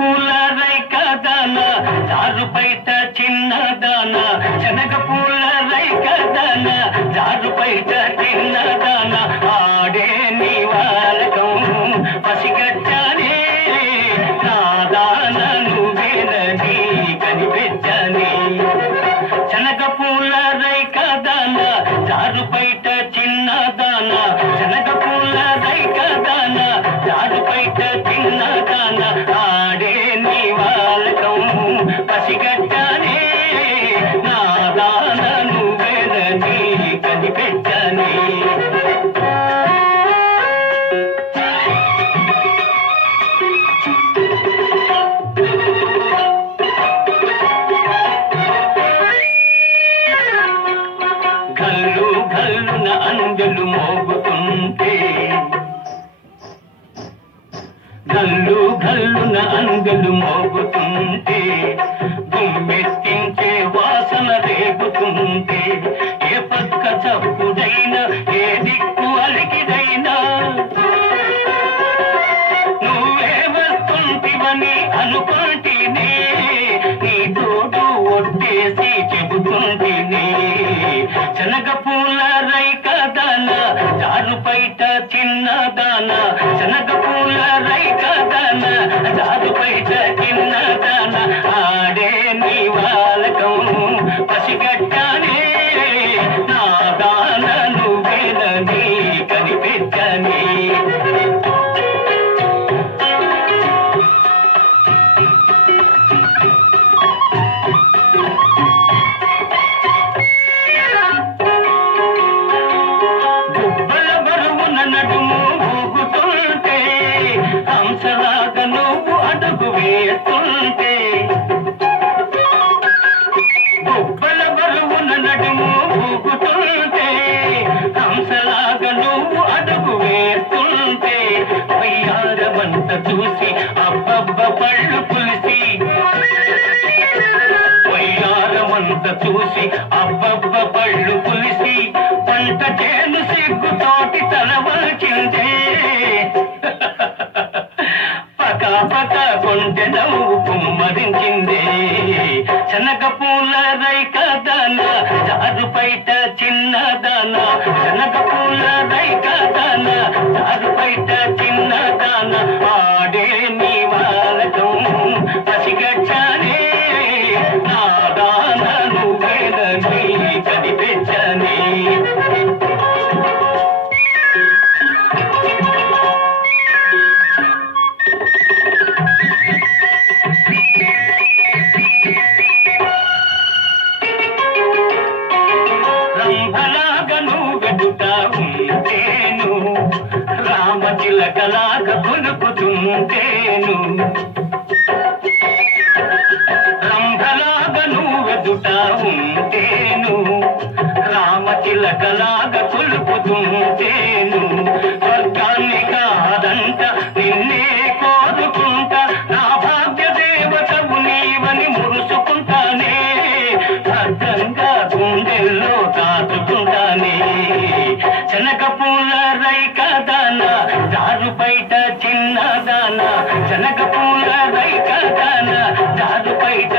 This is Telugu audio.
పూలరై కదన? జారు బయట చిన్నదాన? శనగ పూలరై కదన? జారు బయట చిన్న చిన్న దాన ఆడే నీ వాలకం పసిగట్టానే నా దాన నువ్వేనని కనిపెట్టని. గల్లు గల్లున అంజలు మోగుతుంటే గల్లు అంగలు మోగుతూ బయట చిన్న దాన శనగ పూల రైక దాన జాదు బయట చిన్న దాన ఆడే నీ వాలకం పసిగట్టాని అడుగు వేస్తుంటే గుబ్బల బరువున నడుము ఊగుతుంటే హంసలాగా నువ్వు అడుగు వేస్తుంటే వయ్యారమంత చూసి కుమ్మరించిందే శనగ పూల రైక దాన జారు శనగ పూల రామచిలకలాగ కొలుపుతుంటేను రంభలాగను నువ్వెదుట ఉంటేను. రామ రామచిలకలాగ కొలుపుతుంటేను బయట చిన్నదానా జనక పూల రైక దాన జారు బయట